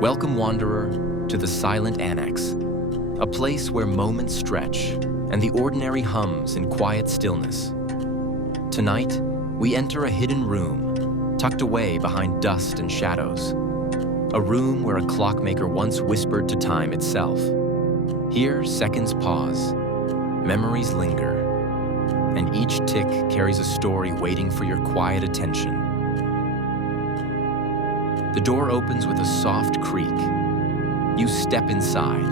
Welcome, wanderer, to the Silent Annex, a place where moments stretch and the ordinary hums in quiet stillness. Tonight, we enter a hidden room, tucked away behind dust and shadows. A room where a clockmaker once whispered to time itself. Here, seconds pause, memories linger, and each tick carries a story waiting for your quiet attention. The door opens with a soft creak. You step inside.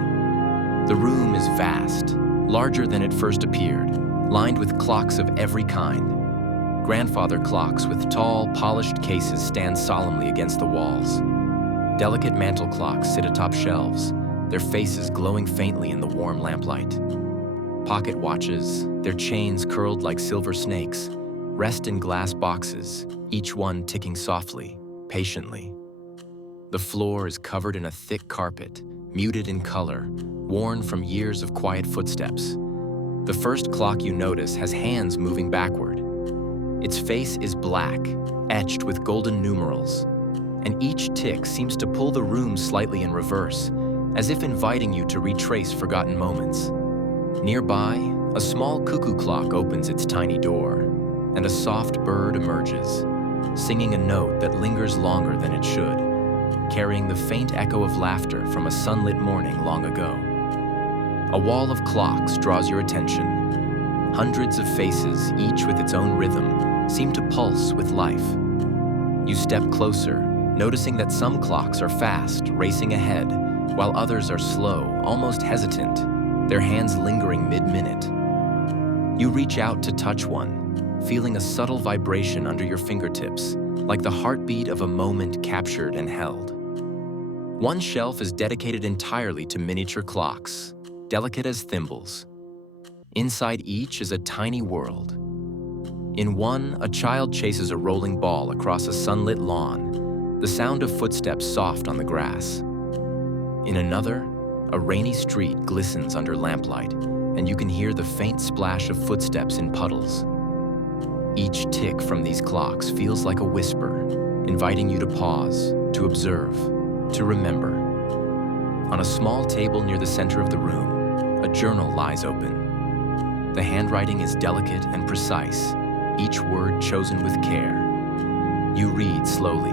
The room is vast, larger than it first appeared, lined with clocks of every kind. Grandfather clocks with tall, polished cases stand solemnly against the walls. Delicate mantel clocks sit atop shelves, their faces glowing faintly in the warm lamplight. Pocket watches, their chains curled like silver snakes, rest in glass boxes, each one ticking softly, patiently. The floor is covered in a thick carpet, muted in color, worn from years of quiet footsteps. The first clock you notice has hands moving backward. Its face is black, etched with golden numerals, and each tick seems to pull the room slightly in reverse, as if inviting you to retrace forgotten moments. Nearby, a small cuckoo clock opens its tiny door, and a soft bird emerges, singing a note that lingers longer than it should, carrying the faint echo of laughter from a sunlit morning long ago. A wall of clocks draws your attention. Hundreds of faces, each with its own rhythm, seem to pulse with life. You step closer, noticing that some clocks are fast, racing ahead, while others are slow, almost hesitant, their hands lingering mid-minute. You reach out to touch one, feeling a subtle vibration under your fingertips, like the heartbeat of a moment captured and held. One shelf is dedicated entirely to miniature clocks, delicate as thimbles. Inside each is a tiny world. In one, a child chases a rolling ball across a sunlit lawn, the sound of footsteps soft on the grass. In another, a rainy street glistens under lamplight, and you can hear the faint splash of footsteps in puddles. Each tick from these clocks feels like a whisper, inviting you to pause, to observe, to remember. On a small table near the center of the room, a journal lies open. The handwriting is delicate and precise, each word chosen with care. You read slowly.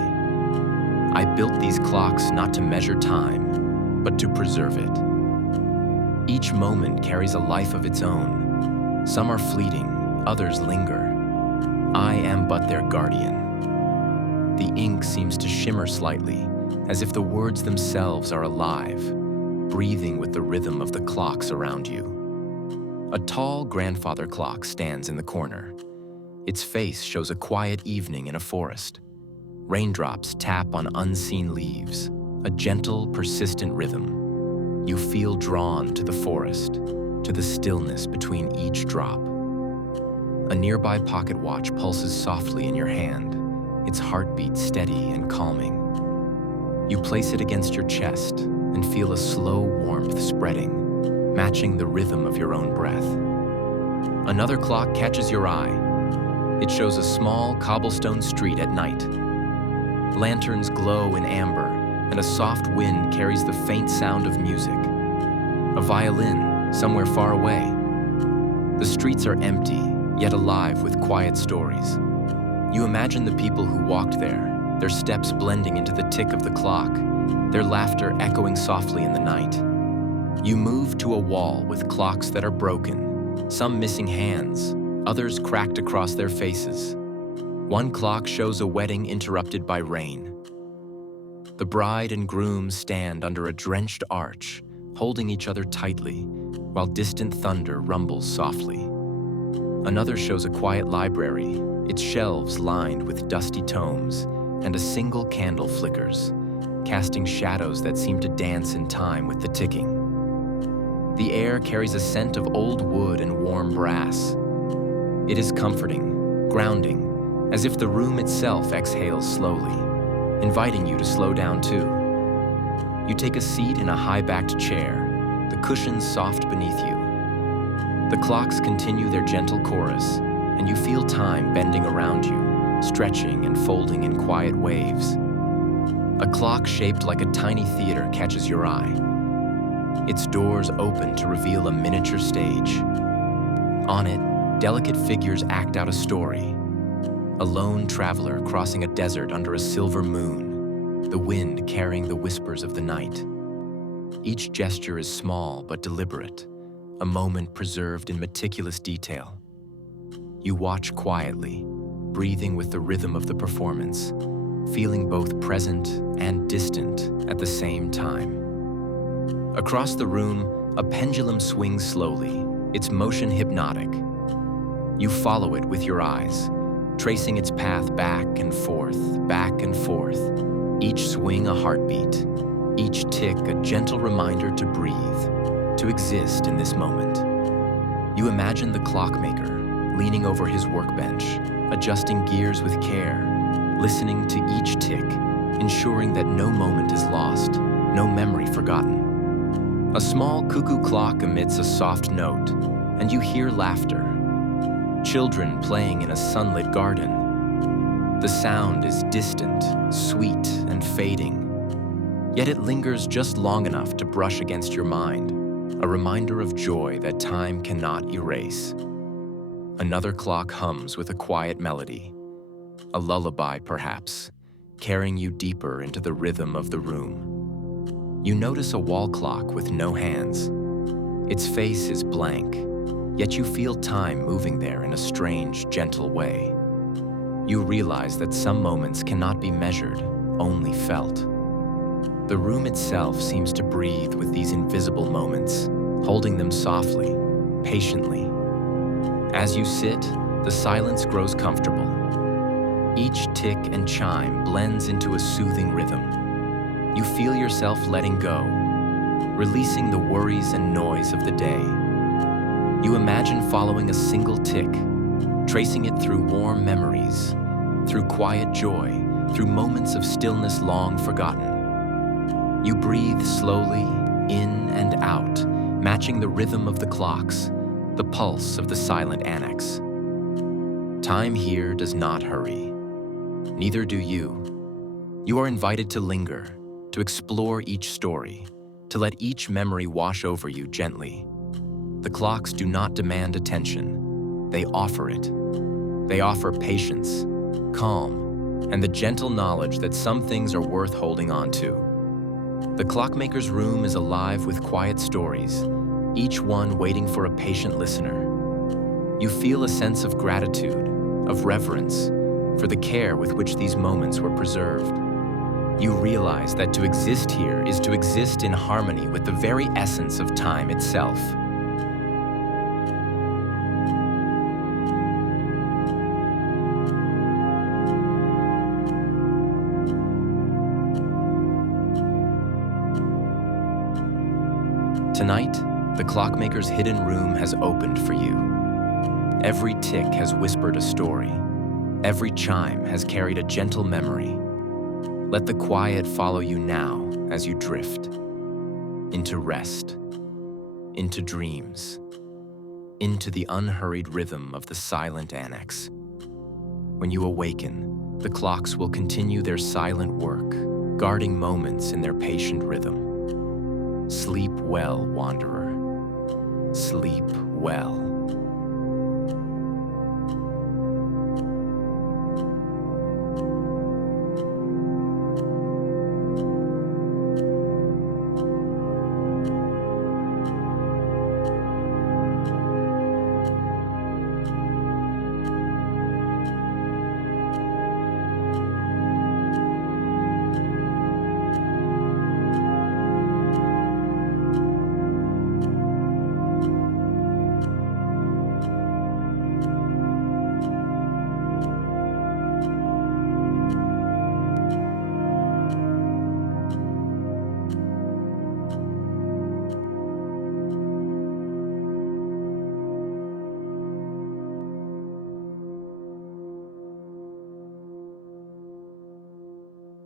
I built these clocks not to measure time, but to preserve it. Each moment carries a life of its own. Some are fleeting, others linger. I am but their guardian. The ink seems to shimmer slightly, as if the words themselves are alive, breathing with the rhythm of the clocks around you. A tall grandfather clock stands in the corner. Its face shows a quiet evening in a forest. Raindrops tap on unseen leaves, a gentle, persistent rhythm. You feel drawn to the forest, to the stillness between each drop. A nearby pocket watch pulses softly in your hand, its heartbeat steady and calming. You place it against your chest and feel a slow warmth spreading, matching the rhythm of your own breath. Another clock catches your eye. It shows a small cobblestone street at night. Lanterns glow in amber, and a soft wind carries the faint sound of music. A violin somewhere far away. The streets are empty, yet alive with quiet stories. You imagine the people who walked there, their steps blending into the tick of the clock, their laughter echoing softly in the night. You move to a wall with clocks that are broken, some missing hands, others cracked across their faces. One clock shows a wedding interrupted by rain. The bride and groom stand under a drenched arch, holding each other tightly, while distant thunder rumbles softly. Another shows a quiet library, its shelves lined with dusty tomes, and a single candle flickers, casting shadows that seem to dance in time with the ticking. The air carries a scent of old wood and warm brass. It is comforting, grounding, as if the room itself exhales slowly, inviting you to slow down too. You take a seat in a high-backed chair, the cushions soft beneath you. The clocks continue their gentle chorus, and you feel time bending around you, stretching and folding in quiet waves. A clock shaped like a tiny theater catches your eye. Its doors open to reveal a miniature stage. On it, delicate figures act out a story. A lone traveler crossing a desert under a silver moon, the wind carrying the whispers of the night. Each gesture is small but deliberate, a moment preserved in meticulous detail. You watch quietly, breathing with the rhythm of the performance, feeling both present and distant at the same time. Across the room, a pendulum swings slowly, its motion hypnotic. You follow it with your eyes, tracing its path back and forth, each swing a heartbeat, each tick a gentle reminder to breathe, to exist in this moment. You imagine the clockmaker leaning over his workbench, adjusting gears with care, listening to each tick, ensuring that no moment is lost, no memory forgotten. A small cuckoo clock emits a soft note, and you hear laughter. Children playing in a sunlit garden. The sound is distant, sweet, and fading, yet it lingers just long enough to brush against your mind, a reminder of joy that time cannot erase. Another clock hums with a quiet melody, a lullaby perhaps, carrying you deeper into the rhythm of the room. You notice a wall clock with no hands. Its face is blank, yet you feel time moving there in a strange, gentle way. You realize that some moments cannot be measured, only felt. The room itself seems to breathe with these invisible moments, holding them softly, patiently. As you sit, the silence grows comfortable. Each tick and chime blends into a soothing rhythm. You feel yourself letting go, releasing the worries and noise of the day. You imagine following a single tick, tracing it through warm memories, through quiet joy, through moments of stillness long forgotten. You breathe slowly, in and out, matching the rhythm of the clocks, the pulse of the Silent Annex. Time here does not hurry. Neither do you. You are invited to linger, to explore each story, to let each memory wash over you gently. The clocks do not demand attention. They offer it. They offer patience, calm, and the gentle knowledge that some things are worth holding on to. The clockmaker's room is alive with quiet stories, each one waiting for a patient listener. You feel a sense of gratitude, of reverence, for the care with which these moments were preserved. You realize that to exist here is to exist in harmony with the very essence of time itself. Tonight, the clockmaker's hidden room has opened for you. Every tick has whispered a story. Every chime has carried a gentle memory. Let the quiet follow you now as you drift into rest, into dreams, into the unhurried rhythm of the Silent Annex. When you awaken, the clocks will continue their silent work, guarding moments in their patient rhythm. Sleep well, wanderer. Sleep well.